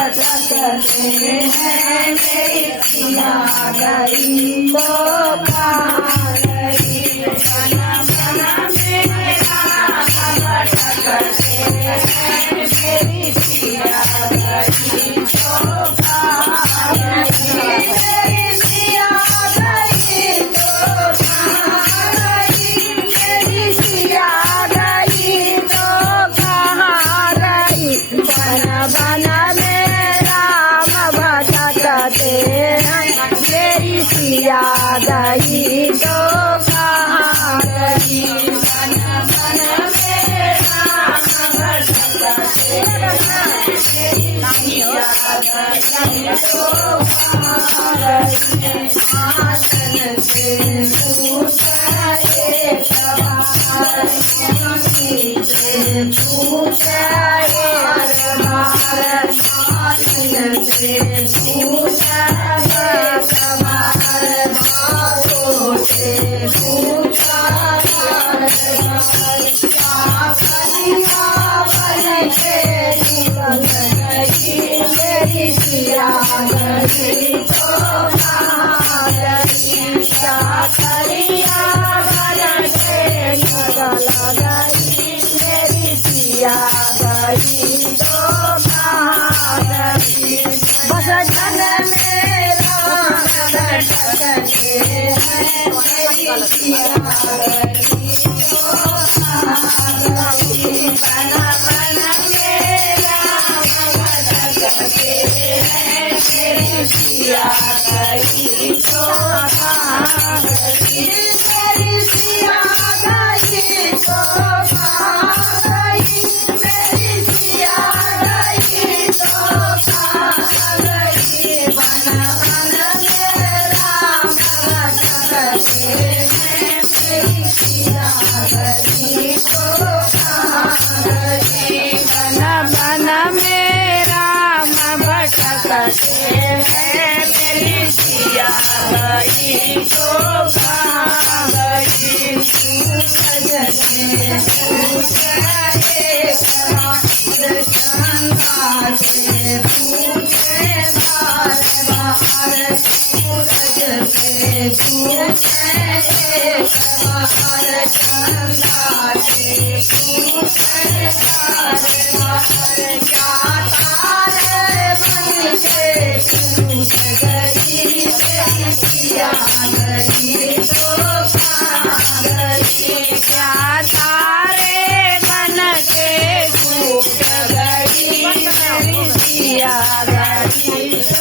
भटकते हैं मेरी सिया गई तो कहाँ गई। बन बन में राम भटकते हैं मेरी सिया गई तो कहाँ गई। मेरी सिया गई तो कहाँ गई। मेरी सिया गई तो कहाँ गई। बन बन में राम भटकते हैं मेरी सिया गई तो कहाँ गई। बन बन में राम भटकते हैं मेरी सिया गई तो कहाँ गई। आसन से पूछे सवार से पूछे आसन से पूछे सवार बातों से पूछा मेरी सिया गई तो कहाँ गई। साखरिया बन के गला गई मेरी सिया गई तो कहाँ गई। बस जन मेरा भटकते हैं मेरी सिया गई तो कहाँ गई। बन बन मेरा भटकते हैं मेरी सिया गई तो कहाँ गई। मेरी सिया गई तो कहाँ गई। मेरी सिया गई तो कहाँ गई। बन बन में राम भटकते हैं मेरी सिया गई तो कहाँ गई। बन बन में राम भटकते हैं मेरी सिया गई तो कहाँ गई। सूरज से पूछे चंदा से पूछे बार बार। सूरज से पूछे बार चंदा से पूछे बार बार। क्या तारे बन के टूट गई मेरी सिया गई तो कहाँ गई। क्या तारे बन के टूट गई मेरी सिया गई।